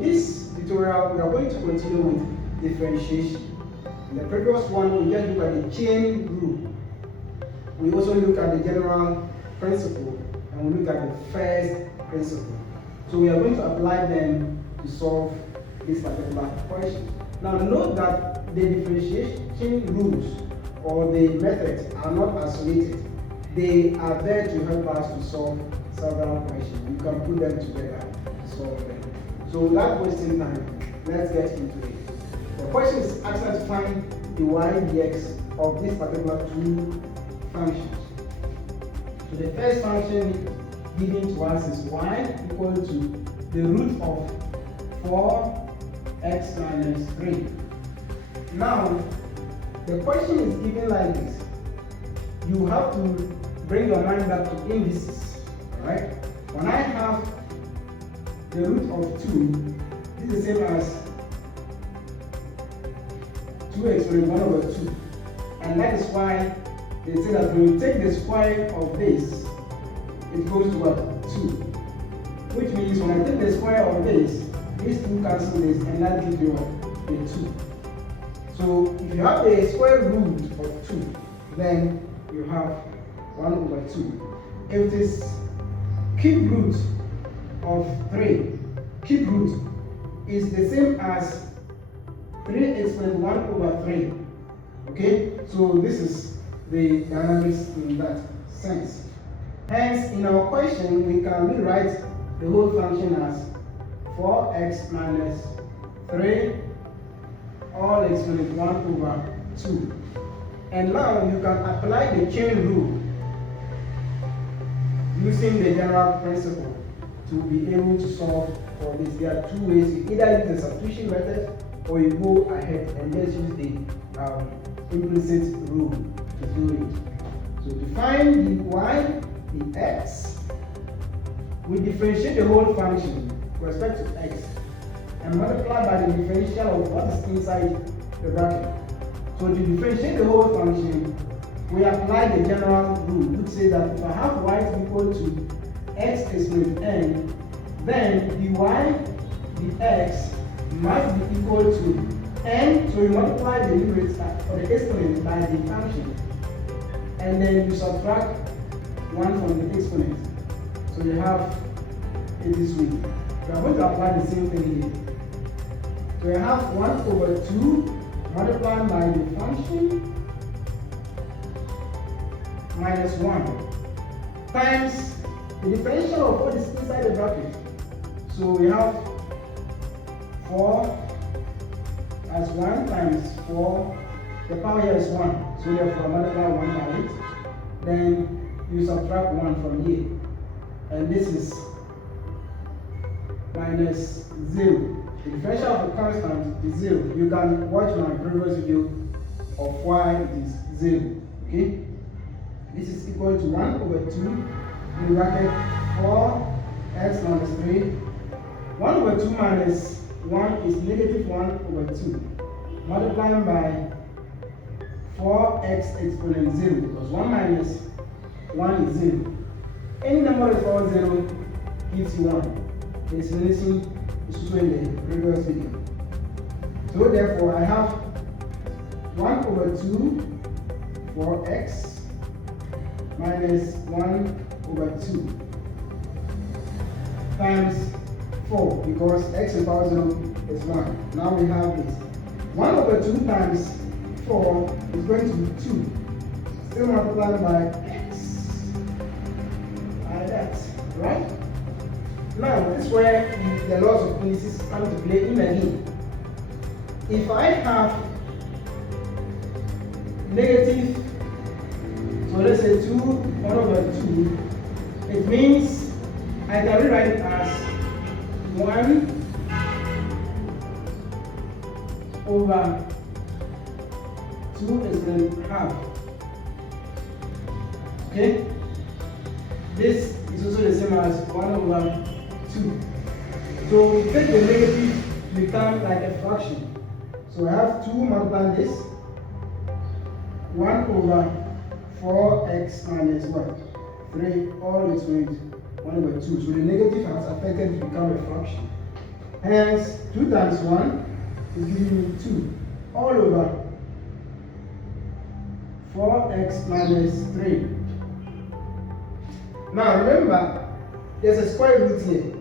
this tutorial, we are going to continue with differentiation. In the previous one, we just look at the chain rule. We also look at the general principle, and we look at the first principle. So we are going to apply them to solve this particular question. Now note that the differentiation rules or the methods are not isolated. They are there to help us to solve several questions. You can put them together to solve them. So without wasting time, let's get into it. The question is asking us to find the y dx of this particular two functions. So the first function given to us is y equal to the root of 4x minus 3. Now, the question is given like this. You have to bring your mind back to indices, right? When I have the root of 2, this is the same as 2x minus 1 over 2. And that is why they say that when you take the square of this, it goes to what? 2. Which means when I take the square of this, these two cancel this, and that gives you a 2. So if you have the square root of 2, then you have 1 over 2. If it is cube root of 3, cube root is the same as 3x minus 1 over 3. Okay, so this is the dynamics in that sense. Hence, in our question, we can rewrite the whole function as 4x minus 3 all x minus 1 over 2. And now you can apply the chain rule using the general principle to be able to solve for this. There are two ways. You either use the substitution method or you go ahead and just use the implicit rule to do it. So to find the y, the x, we differentiate the whole function with respect to x and multiply by the differential of what is inside the bracket. So to differentiate the whole function, we apply the general rule, which says that if I have y is equal to x exponent n, then the y, the x, must be equal to n, so you multiply the numerator or the exponent by the function, and then you subtract 1 from the exponent. So you have it this way. We are going to apply the same thing here. So you have 1 over 2 multiplied by the function minus 1 times the differential of what is inside the bracket. So we have 4 as 1 times 4. The power here is 1. So therefore multiply 1 by it. Then you subtract 1 from here. And this is minus 0. The differential of a constant is 0. You can watch my previous video of why it is 0. Okay? This is equal to 1 over 2 in the bracket 4x minus 3. 1 over 2 minus 1 is negative 1 over 2. Multiplying by 4x exponent 0, because 1 minus 1 is 0. Any number before 0 gives you 1. The explanation is also in the previous video. So therefore I have 1 over 2 4x minus 1 over 2 times 4, because x in power 0 is 1. Now we have this. 1 over 2 times 4 is going to be 2. Still multiplied by x. Like that, right? Now, this is where the laws of indices come to play in again. If I have negative, so let's say 2 1 over 2, it means I can rewrite it as 1 over 2 is the half. Okay? This is also the same as 1 over 2. So we take the negative to become like a fraction. So I have 2 multiply this. 1 over 4x minus what? 3, all is with 1 over 2. So the negative has affected to become a fraction. Hence, 2 times 1 is giving me 2 all over 4x minus 3. Now remember, there's a square root here.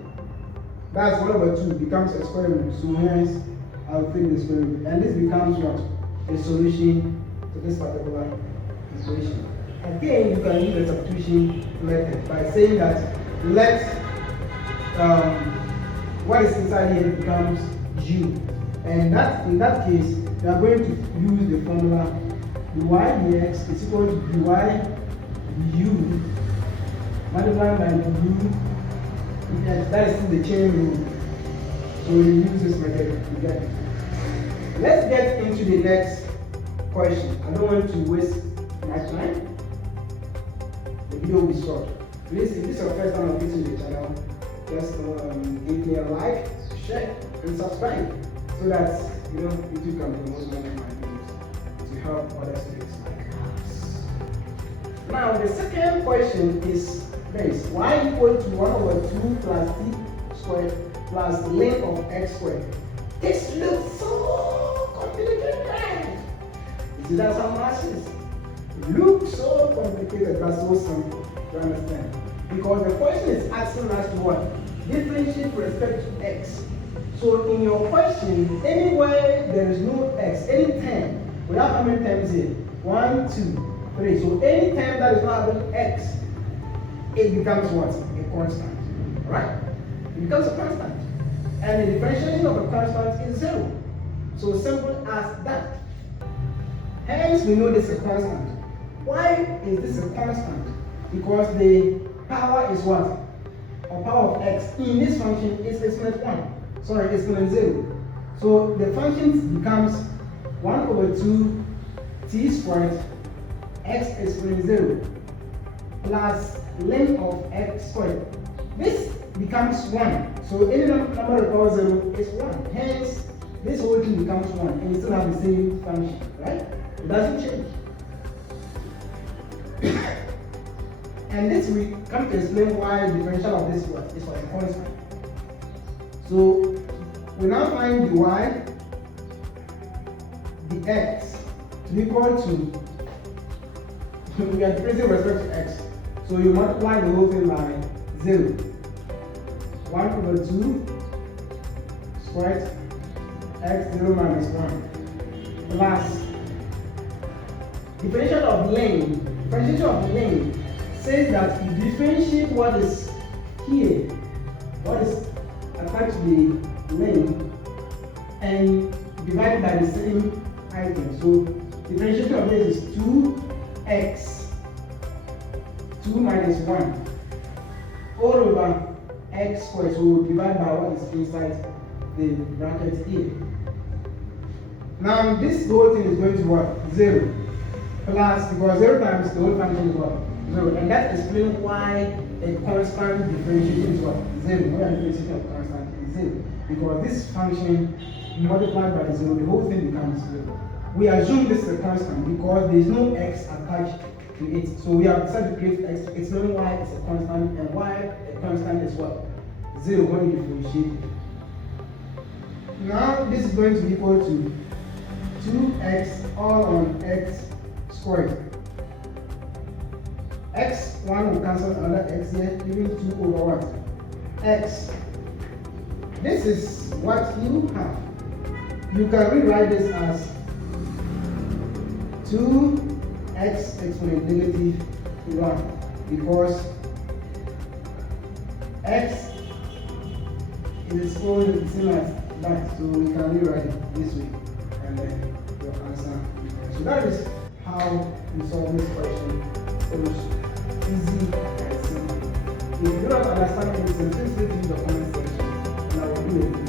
That's 1 over 2 becomes a square root. So hence, I'll take the square root. And this becomes what? A solution to this particular equation. Again, you can use the substitution method by saying that let what is inside here becomes u. And that in that case, we are going to use the formula dy dx is equal to dy du multiplied by du. That is still the chain rule. So we use this method to get it. Let's get into the next question. I don't want to waste my time. The video will be short. Please, if this is your first time visiting the channel, just give me a like, share, and subscribe so that YouTube can promote more of my videos to help other students like us. Now, the second question is this: y equal to 1 over 2 plus t squared plus length of x squared. This looks so complicated, right? You see that some masses look so complicated but so simple to understand. Because the question is asking us to what? Differentiate with respect to x. So in your question, anywhere there is no x, any term, we have how many terms here? 1, 2, 3. So any term that is not having x, it becomes what? A constant. Right? It becomes a constant. And the differentiation of a constant is 0. So simple as that. Hence we know this is a constant. Why is this a constant? Because the power is what? Or power of x in this function is exponent 1. Sorry, exponent 0. So the function becomes 1 over 2 t squared x exponent 0 plus length of x squared. This becomes 1. So any number that equals 0 is 1. Hence, this whole thing becomes 1 and you still have the same function, right? It doesn't change. And this we come to explain why the differential of this is for a constant. So we now find the y, the x to be equal to, we are differentiating with respect to x. So you multiply the whole thing by 0. 1 over 2 squared x 0 minus 1 plus differential of length. Differentiation of length says that you differentiate what is here, what is attached to the length, and divide by the same item. So differentiation of this is 2x 2 minus 1 all over x squared. So we'll divide by what is inside the bracket here. Now this whole thing is going to what? 0 plus, because 0 times the whole function is what? 0. And that explains why a constant differentiation is what? 0. Why a differentiation of constant is 0. Because this function multiplied by 0, the whole thing becomes 0. We assume this is a constant because there is no x attached to it. So we have decided to create x. It's knowing why it's a constant and why a constant is what? 0 when you differentiate it. Now this is going to be equal to 2x all on x squared. x1 will cancel another x here, giving 2 over what? X. This is what you have. You can rewrite this as 2x exponent negative 1 because x is going to be the same as that. So we can rewrite it this way and then your answer. So that is how we solve this question. It was easy and simple. If you don't understand anything, please leave in the comment section and I will do it.